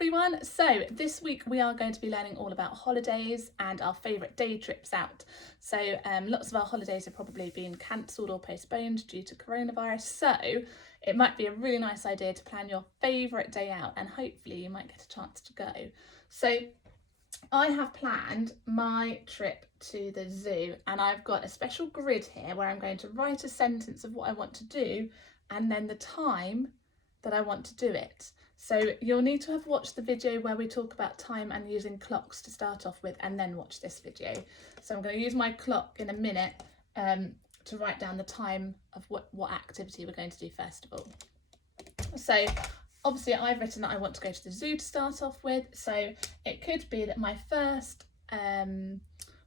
everyone. So this week we are going to be learning all about holidays and our favourite day trips out. So lots of our holidays have probably been cancelled or postponed due to coronavirus. So it might be a really nice idea to plan your favourite day out and hopefully you might get a chance to go. So I have planned my trip to the zoo and I've got a special grid here where I'm going to write a sentence of what I want to do and then the time that I want to do it. So you'll need to have watched the video where we talk about time and using clocks to start off with and then watch this video. So I'm going to use my clock in a minute to write down the time of what activity we're going to do first of all. So obviously I've written that I want to go to the zoo to start off with, so it could be that my first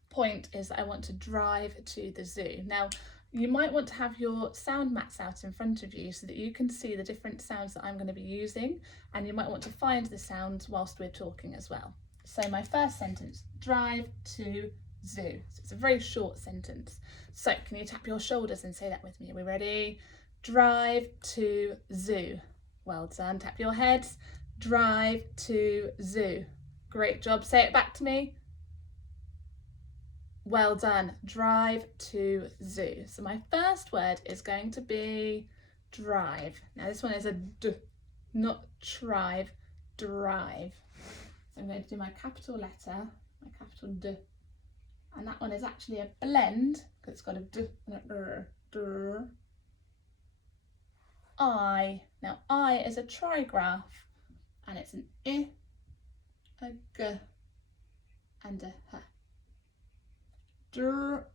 point is that I want to drive to the zoo. Now you might want to have your sound mats out in front of you so that you can see the different sounds that I'm going to be using, and you might want to find the sounds whilst we're talking as well. So my first sentence, drive to zoo. So it's a very short sentence. So can you tap your shoulders and say that with me? Are we ready? Drive to zoo. Well done. Tap your heads. Drive to zoo. Great job. Say it back to me. Well done. Drive to zoo. So my first word is going to be drive. Now this one is a d, not trive, drive. So I'm going to do my capital letter, my capital D. And that one is actually a blend because it's got a D and a R. D. I. Now I is a trigraph and it's an I, a G and a H. Drive.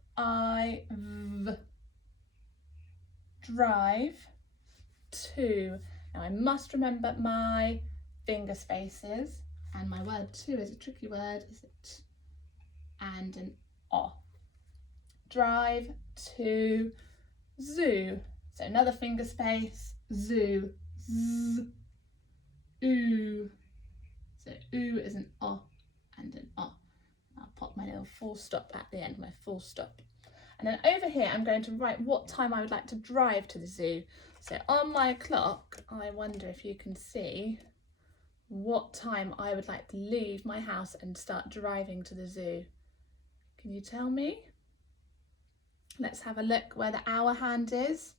Drive to. Now I must remember my finger spaces, and my word to is a tricky word, is a T and an O. Drive to zoo. So another finger space, zoo, Z, oo. So oo is an O and an O. I'll pop my little full stop at the end, my full stop. And then over here, I'm going to write what time I would like to drive to the zoo. So on my clock, I wonder if you can see what time I would like to leave my house and start driving to the zoo. Can you tell me? Let's have a look where the hour hand is.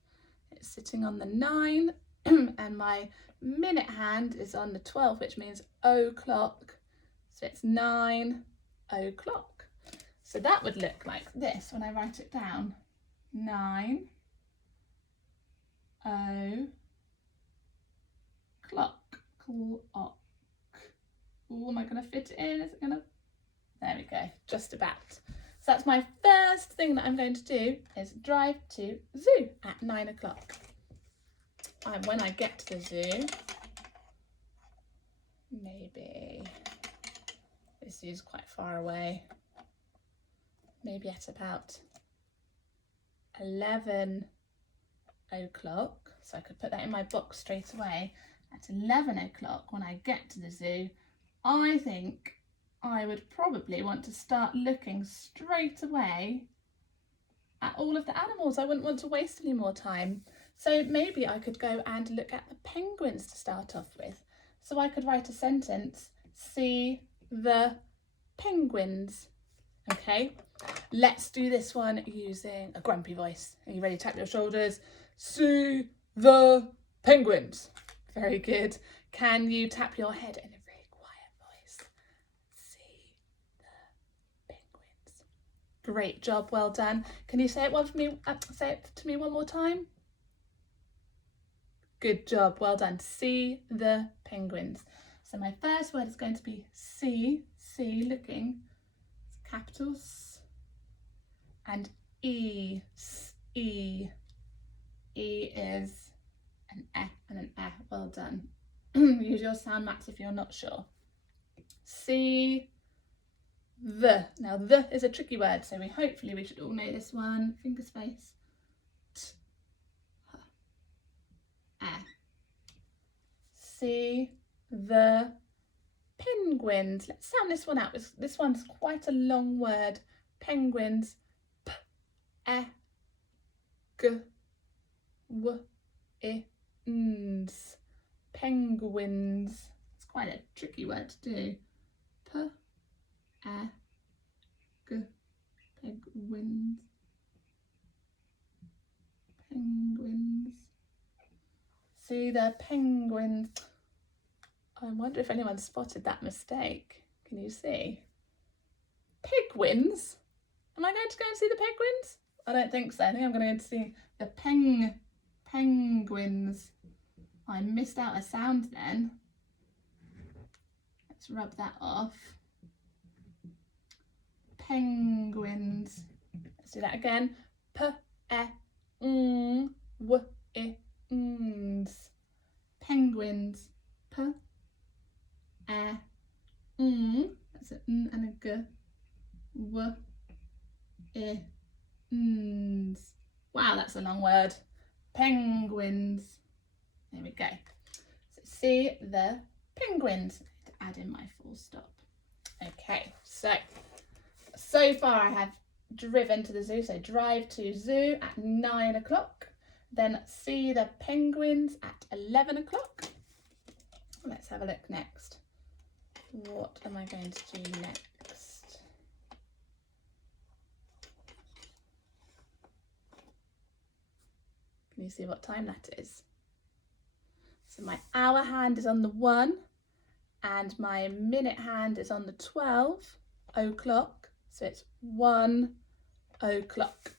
It's sitting on the 9 and my minute hand is on the 12, which means o'clock. So it's 9 o'clock. So that would look like this when I write it down. 9 o'clock. Clock. Oh, am I going to fit it in? Is it going to? There we go, just about. So that's my first thing that I'm going to do, is drive to zoo at 9 o'clock. And when I get to the zoo, maybe this is quite far away, maybe at about 11 o'clock. So I could put that in my box straight away. At 11 o'clock, when I get to the zoo, I think I would probably want to start looking straight away at all of the animals. I wouldn't want to waste any more time. So maybe I could go and look at the penguins to start off with. So I could write a sentence, see the penguins. Okay, let's do this one using a grumpy voice. Are you ready? Tap your shoulders. See the penguins. Very good. Can you tap your head in a very quiet voice? See the penguins. Great job, well done. Can you say it for me? Say it to me one more time. Good job, well done. See the penguins. So my first word is going to be see, looking. It's capital S and E, E. E is an F and an F. Well done. Use your sound mats if you're not sure. See the. Now the is a tricky word, so hopefully we should all know this one. Finger space. T, H, F. See the penguins. Let's sound this one out. This one's quite a long word. Penguins. P, E, G, W, I, N, S. Penguins. It's quite a tricky word to do. Penguins. Penguins. See the penguins. I wonder if anyone spotted that mistake. Can you see? Pigwins? Am I going to go and see the penguins? I don't think so. I think I'm going to go and see the penguins. I missed out a sound then. Let's rub that off. Penguins. Let's do that again. Penguins. Penguins. That's an N and a G. Wow, that's a long word. Penguins. There we go. So see the penguins. To add in my full stop. Okay, so far I have driven to the zoo. So drive to zoo at 9 o'clock. Then see the penguins at 11 o'clock. Let's have a look next. What am I going to do next? Can you see what time that is? So my hour hand is on the 1 and my minute hand is on the 12 o'clock. So it's 1 o'clock.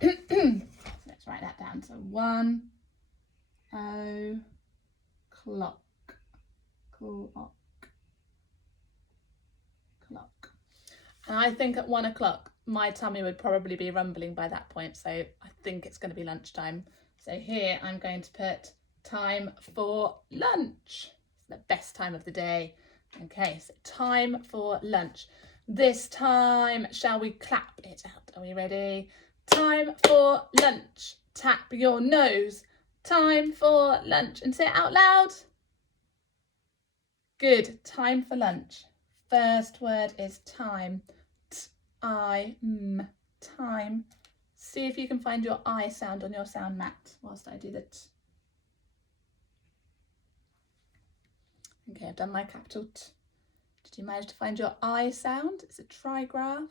Let's write that down. So 1 o'clock. And I think at 1 o'clock my tummy would probably be rumbling by that point, so I think it's going to be lunchtime. So here I'm going to put time for lunch. It's the best time of the day. Okay, so time for lunch. This time shall we clap it out? Are we ready? Time for lunch. Tap your nose. Time for lunch. And say it out loud. Good. Time for lunch. First word is time. T-I-M. Time. See if you can find your I sound on your sound mat whilst I do the T. Okay, I've done my capital T. Did you manage to find your I sound? It's a trigraph.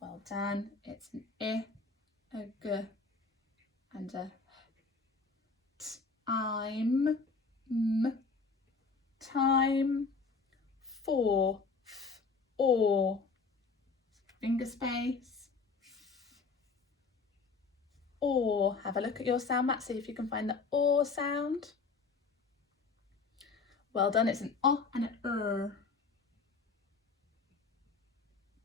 Well done. It's an I, a G, and a time. Time for or finger space or. Have a look at your sound mat, see if you can find the or sound. Well done, it's an O and an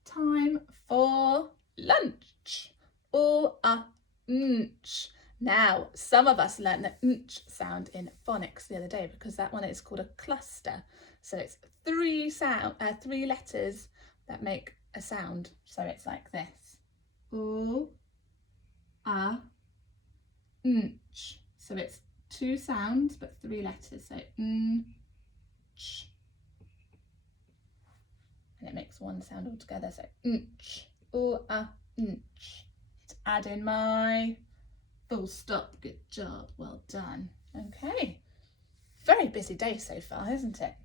Time for lunch. Nch. Now, some of us learned the nch sound in phonics the other day because that one is called a cluster. So it's three letters that make a sound. So it's like this. Nch. So it's two sounds but three letters. So nch. And it makes one sound altogether. So nch. Nch. To add in my full stop. Good job. Well done. Okay. Very busy day so far, isn't it?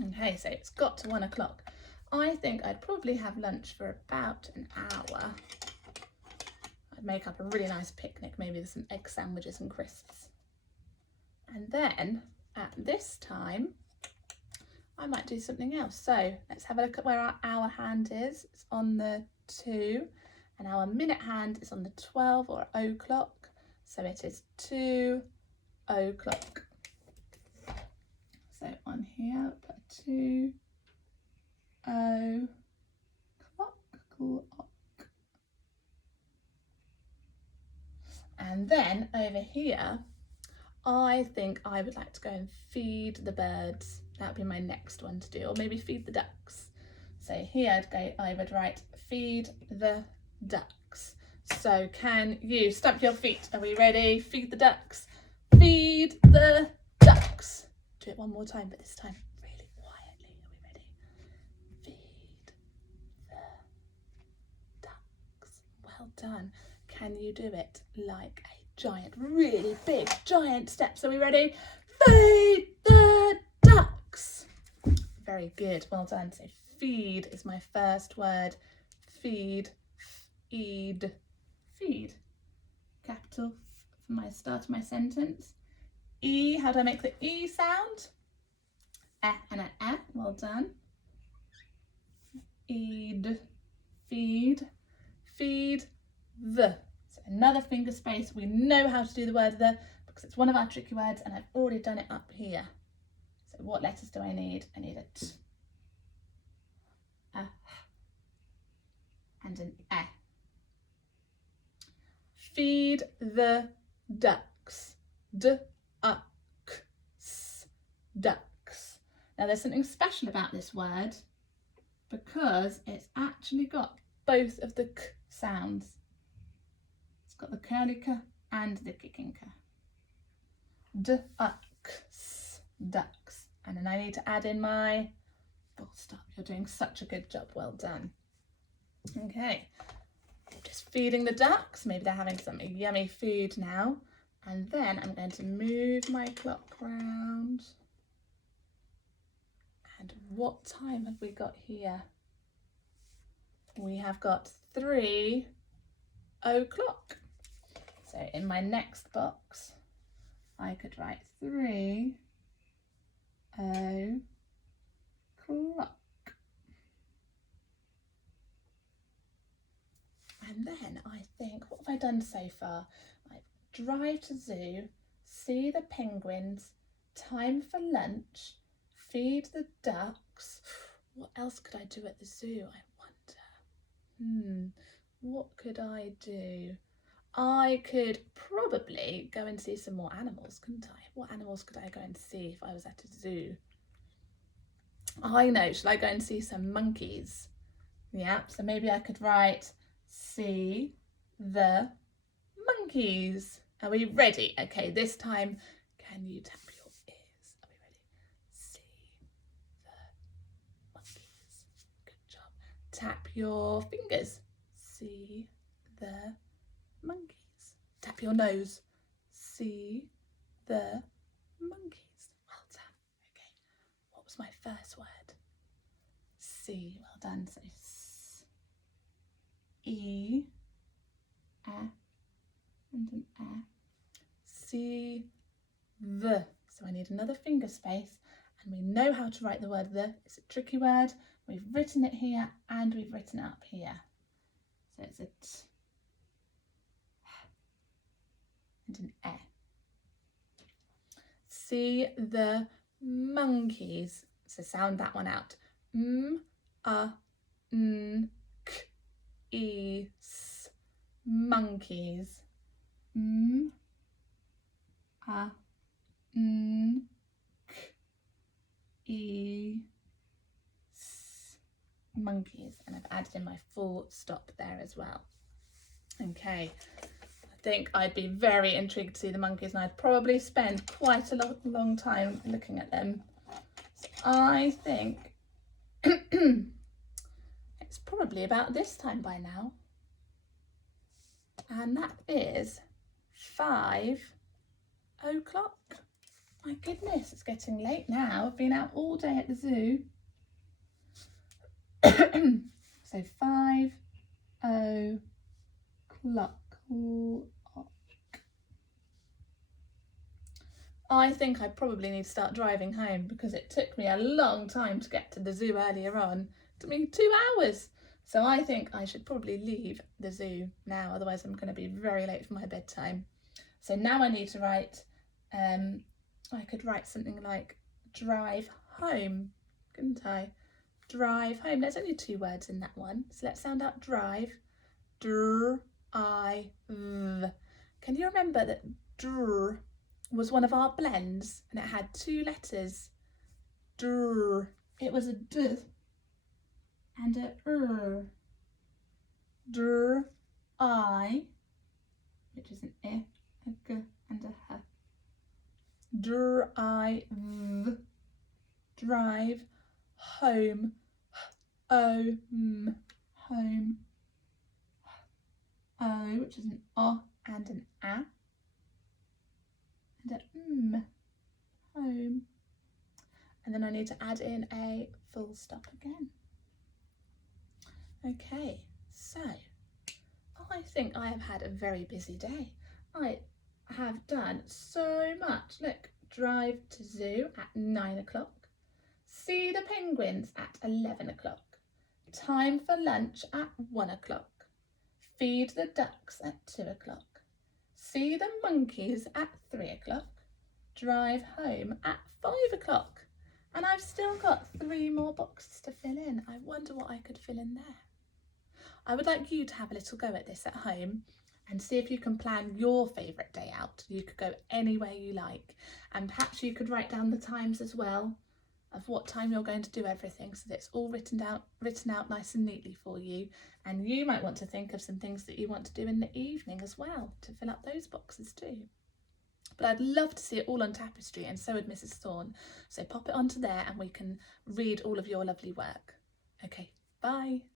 Okay, so it's got to 1 o'clock. I think I'd probably have lunch for about an hour. I'd make up a really nice picnic, maybe with some egg sandwiches and crisps. And then at this time, I might do something else. So let's have a look at where our hour hand is. It's on the 2, and our minute hand is on the 12 or o'clock. So it is 2 o'clock. So on here, put 2 o'clock. And then over here, I think I would like to go and feed the birds. That would be my next one to do, or maybe feed the ducks. So here I would write feed the ducks. So can you stamp your feet? Are we ready? Feed the ducks. Feed the ducks. Do it one more time, but this time really quietly. Are we ready? Feed the ducks. Well done. Can you do it like a giant, really big, giant steps? Are we ready? Feed the ducks. Very good, well done. So feed is my first word. Feed, feed, feed. Capital F for my start of my sentence. E, how do I make the E sound? And an E, well done. Eed, feed, feed, the. So another finger space. We know how to do the word the because it's one of our tricky words and I've already done it up here. So what letters do I need? I need a T, a H, and an E. Feed the ducks. D-U-C-K-S. Ducks. Now there's something special about this word because it's actually got both of the k sounds. It's got the curly k and the kicking k. Ducks, ducks. And then I need to add in my full stop. You're doing such a good job, well done. Okay, just feeding the ducks. Maybe they're having some yummy food now. And then I'm going to move my clock round. And what time have we got here? We have got 3 o'clock. So in my next box, I could write 3 o'clock. And then I think, what have I done so far? I drive to zoo, see the penguins, time for lunch, feed the ducks. What else could I do at the zoo, I wonder? What could I do? I could probably go and see some more animals, couldn't I? What animals could I go and see if I was at a zoo? I know, shall I go and see some monkeys? Yeah, so maybe I could write see the monkeys. Are we ready? Okay, this time, can you tap your ears? Are we ready? See the monkeys. Good job. Tap your fingers. See the monkeys. Tap your nose. See the monkeys. Well done. Okay, what was my first word? See, well done. So E, and an see the. So I need another finger space, and we know how to write the word the. It's a tricky word. We've written it here and we've written it up here. So it's a T and an E. See the monkeys. So sound that one out. M-A-N-K-E-S. Monkeys. M-A-N-K-E-S. Monkeys. And I've added in my full stop there as well. Okay. I think I'd be very intrigued to see the monkeys and I'd probably spend quite a long time looking at them. So I think it's probably about this time by now. And that is 5 o'clock. My goodness, it's getting late now. I've been out all day at the zoo. So 5 o'clock. I think I probably need to start driving home because it took me a long time to get to the zoo earlier on. It took me 2 hours. So I think I should probably leave the zoo now, otherwise I'm going to be very late for my bedtime. So now I need to write, I could write something like drive home, couldn't I? Drive home. There's only 2 words in that one. So let's sound out drive. Dr-I-V. Can you remember that dr was one of our blends and it had 2 letters? Dr. It was a d and a dr-I, which is an I, a g and a h. Drive, drive, home, home, home, O, which is an O and an A, and a home. And then I need to add in a full stop again. Okay, so I think I have had a very busy day. I have done so much. Look, drive to zoo at 9 o'clock, see the penguins at 11 o'clock, time for lunch at 1 o'clock, feed the ducks at 2 o'clock, see the monkeys at 3 o'clock, drive home at 5 o'clock. And I've still got 3 more boxes to fill in. I wonder what I could fill in there. I would like you to have a little go at this at home and see if you can plan your favourite day out. You could go anywhere you like, and perhaps you could write down the times as well of what time you're going to do everything, so that it's all written out nice and neatly for you. And you might want to think of some things that you want to do in the evening as well to fill up those boxes too. But I'd love to see it all on Tapestry, and so would Mrs Thorne. So pop it onto there and we can read all of your lovely work. Okay, bye.